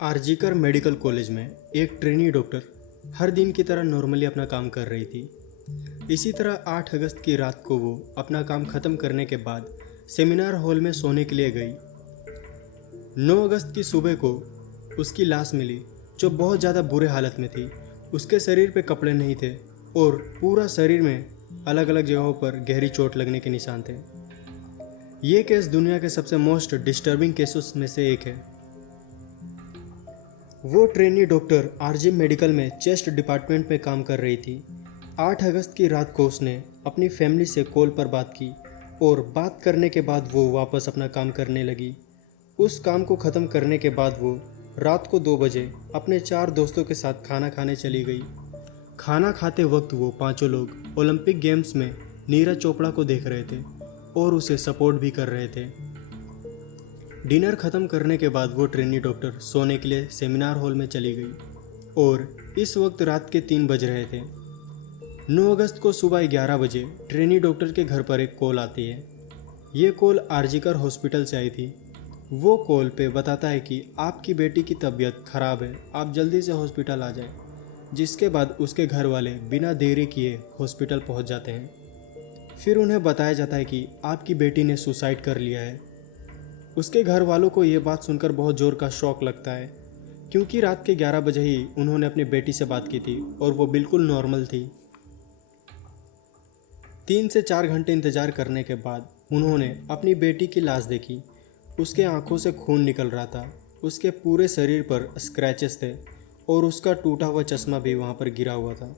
RG Kar medical college में एक trainee doctor हर दिन की तरह नॉर्मली अपना काम कर रही थी। इसी तरह 8 अगस्त की रात को वो अपना काम ख़त्म करने के बाद सेमिनार हॉल में सोने के लिए गई। 9 अगस्त की सुबह को उसकी लाश मिली, जो बहुत ज़्यादा बुरे हालत में थी। उसके शरीर पे कपड़े नहीं थे और पूरा शरीर में अलग अलग जगहों पर गहरी चोट लगने के निशान थे। ये केस दुनिया के सबसे मोस्ट डिस्टर्बिंग केसेस में से एक है। वो ट्रेनी डॉक्टर आरजी मेडिकल में चेस्ट डिपार्टमेंट में काम कर रही थी। 8 अगस्त की रात को उसने अपनी फैमिली से कॉल पर बात की और बात करने के बाद वो वापस अपना काम करने लगी। उस काम को ख़त्म करने के बाद वो रात को 2 बजे अपने 4 दोस्तों के साथ खाना खाने चली गई। खाना खाते वक्त वो पांचों लोग ओलंपिक गेम्स में नीरज चोपड़ा को देख रहे थे और उसे सपोर्ट भी कर रहे थे। डिनर ख़त्म करने के बाद वो ट्रेनी डॉक्टर सोने के लिए सेमिनार हॉल में चली गई और इस वक्त रात के 3 बज रहे थे। 9 अगस्त को सुबह 11 बजे ट्रेनी डॉक्टर के घर पर एक कॉल आती है। ये कॉल आरजीकर हॉस्पिटल से आई थी। वो कॉल पे बताता है कि आपकी बेटी की तबीयत ख़राब है, आप जल्दी से हॉस्पिटल आ जाएं। जिसके बाद उसके घर वाले बिना देरी किए हॉस्पिटल पहुंच जाते हैं। फिर उन्हें बताया जाता है कि आपकी बेटी ने सुसाइड कर लिया है। उसके घर वालों को ये बात सुनकर बहुत ज़ोर का शॉक लगता है, क्योंकि रात के 11 बजे ही उन्होंने अपनी बेटी से बात की थी और वो बिल्कुल नॉर्मल थी। 3 से 4 घंटे इंतज़ार करने के बाद उन्होंने अपनी बेटी की लाश देखी। उसके आंखों से खून निकल रहा था, उसके पूरे शरीर पर स्क्रैचेस थे और उसका टूटा हुआ चश्मा भी वहाँ पर गिरा हुआ था।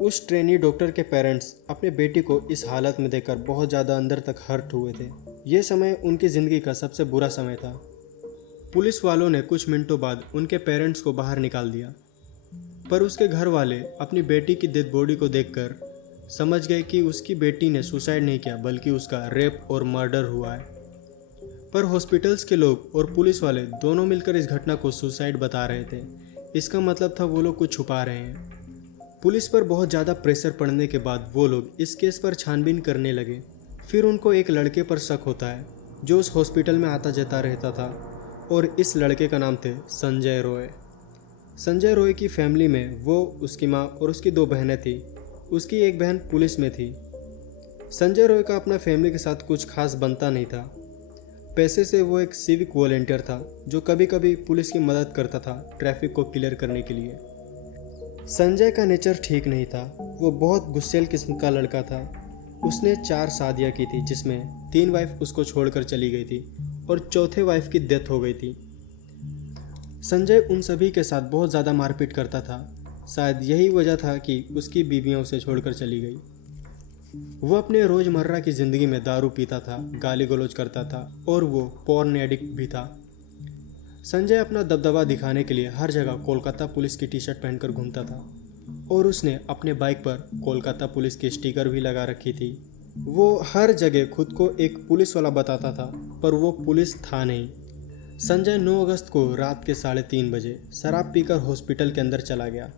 उस ट्रेनी डॉक्टर के पेरेंट्स अपने बेटी को इस हालत में देखकर बहुत ज़्यादा अंदर तक हर्ट हुए थे। ये समय उनकी ज़िंदगी का सबसे बुरा समय था। पुलिस वालों ने कुछ मिनटों बाद उनके पेरेंट्स को बाहर निकाल दिया, पर उसके घर वाले अपनी बेटी की डेड बॉडी को देखकर समझ गए कि उसकी बेटी ने सुसाइड नहीं किया, बल्कि उसका रेप और मर्डर हुआ है। पर हॉस्पिटल्स के लोग और पुलिस वाले दोनों मिलकर इस घटना को सुसाइड बता रहे थे। इसका मतलब था वो लोग कुछ छुपा रहे हैं। पुलिस पर बहुत ज़्यादा प्रेशर पड़ने के बाद वो लोग इस केस पर छानबीन करने लगे। फिर उनको एक लड़के पर शक होता है जो उस हॉस्पिटल में आता जाता रहता था, और इस लड़के का नाम थे संजय रॉय। संजय रॉय की फैमिली में वो, उसकी माँ और उसकी 2 बहनें थी। उसकी एक बहन पुलिस में थी। संजय रॉय का अपना फैमिली के साथ कुछ खास बनता नहीं था। पैसे से वो एक सिविक वॉलंटियर था जो कभी कभी पुलिस की मदद करता था ट्रैफिक को क्लियर करने के लिए। संजय का नेचर ठीक नहीं था। वो बहुत गुस्सैल किस्म का लड़का था। उसने 4 शादियाँ की थी, जिसमें 3 वाइफ उसको छोड़कर चली गई थी और चौथे वाइफ की डेथ हो गई थी। संजय उन सभी के साथ बहुत ज़्यादा मारपीट करता था। शायद यही वजह था कि उसकी बीवियाँ उसे छोड़कर चली गई। वो अपने रोज़मर्रा की ज़िंदगी में दारू पीता था, गाली गलौज करता था और वो पॉर्न एडिक्ट भी था। संजय अपना दबदबा दिखाने के लिए हर जगह कोलकाता पुलिस की टी-शर्ट पहनकर घूमता था और उसने अपने बाइक पर कोलकाता पुलिस की स्टिकर भी लगा रखी थी। वो हर जगह खुद को एक पुलिस वाला बताता था, पर वो पुलिस था नहीं। संजय 9 अगस्त को रात के 3:30 बजे शराब पीकर हॉस्पिटल के अंदर चला गया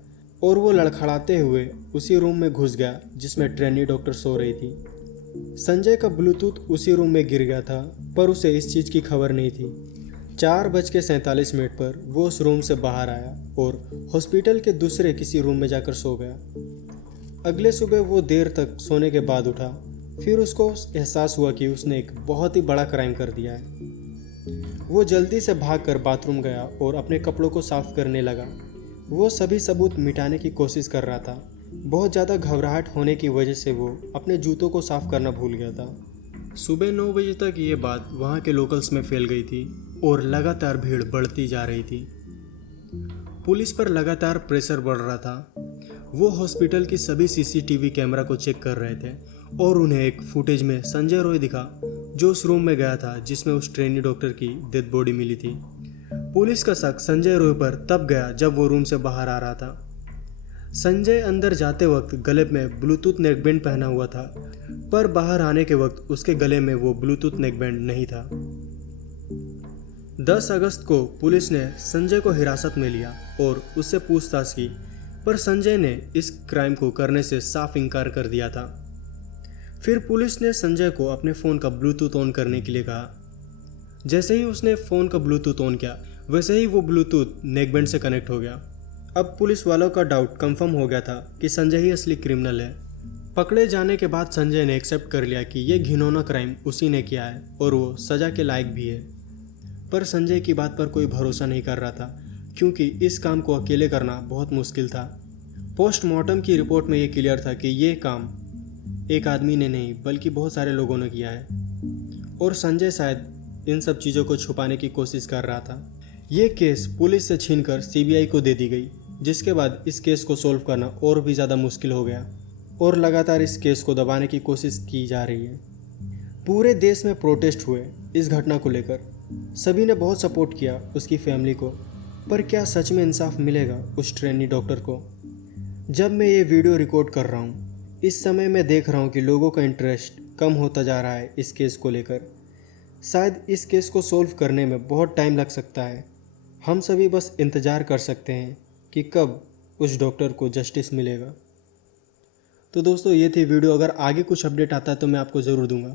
और वो लड़खड़ाते हुए उसी रूम में घुस गया जिसमें ट्रेनी डॉक्टर सो रही थी। संजय का ब्लूटूथ उसी रूम में गिर गया था, पर उसे इस चीज़ की खबर नहीं थी। 4:47 पर वो उस रूम से बाहर आया और हॉस्पिटल के दूसरे किसी रूम में जाकर सो गया। अगले सुबह वो देर तक सोने के बाद उठा। फिर उसको एहसास हुआ कि उसने एक बहुत ही बड़ा क्राइम कर दिया है। वो जल्दी से भागकर बाथरूम गया और अपने कपड़ों को साफ करने लगा। वो सभी सबूत मिटाने की कोशिश कर रहा था। बहुत ज़्यादा घबराहट होने की वजह से वो अपने जूतों को साफ करना भूल गया था। सुबह 9 बजे तक ये बात वहाँ के लोकल्स में फैल गई थी और लगातार भीड़ बढ़ती जा रही थी। पुलिस पर लगातार प्रेशर बढ़ रहा था। वो हॉस्पिटल की सभी सीसीटीवी कैमरा को चेक कर रहे थे और उन्हें एक फुटेज में संजय रॉय दिखा, जो उस रूम में गया था जिसमें उस ट्रेनी डॉक्टर की डेड बॉडी मिली थी। पुलिस का शक संजय रॉय पर तब गया जब वो रूम से बाहर आ रहा था। संजय अंदर जाते वक्त गले में ब्लूटूथ नेकबैंड पहना हुआ था, पर बाहर आने के वक्त उसके गले में वो ब्लूटूथ नेकबैंड नहीं था। 10 अगस्त को पुलिस ने संजय को हिरासत में लिया और उससे पूछताछ की, पर संजय ने इस क्राइम को करने से साफ इनकार कर दिया था। फिर पुलिस ने संजय को अपने फ़ोन का ब्लूटूथ ऑन करने के लिए कहा। जैसे ही उसने फ़ोन का ब्लूटूथ ऑन किया, वैसे ही वो ब्लूटूथ नेकबैंड से कनेक्ट हो गया। अब पुलिस वालों का डाउट कंफर्म हो गया था कि संजय ही असली क्रिमिनल है। पकड़े जाने के बाद संजय ने एक्सेप्ट कर लिया कि ये घिनौना क्राइम उसी ने किया है और वो सज़ा के लायक भी है। पर संजय की बात पर कोई भरोसा नहीं कर रहा था, क्योंकि इस काम को अकेले करना बहुत मुश्किल था। पोस्टमार्टम की रिपोर्ट में ये क्लियर था कि ये काम एक आदमी ने नहीं बल्कि बहुत सारे लोगों ने किया है, और संजय शायद इन सब चीज़ों को छुपाने की कोशिश कर रहा था। ये केस पुलिस से छीनकर सीबीआई को दे दी गई, जिसके बाद इस केस को सॉल्व करना और भी ज़्यादा मुश्किल हो गया और लगातार इस केस को दबाने की कोशिश की जा रही है। पूरे देश में प्रोटेस्ट हुए इस घटना को लेकर। सभी ने बहुत सपोर्ट किया उसकी फैमिली को, पर क्या सच में इंसाफ मिलेगा उस ट्रेनी डॉक्टर को? जब मैं ये वीडियो रिकॉर्ड कर रहा हूँ, इस समय मैं देख रहा हूँ कि लोगों का इंटरेस्ट कम होता जा रहा है इस केस को लेकर। शायद इस केस को सॉल्व करने में बहुत टाइम लग सकता है। हम सभी बस इंतज़ार कर सकते हैं कि कब उस डॉक्टर को जस्टिस मिलेगा। तो दोस्तों, ये थी वीडियो। अगर आगे कुछ अपडेट आता है तो मैं आपको ज़रूर दूंगा।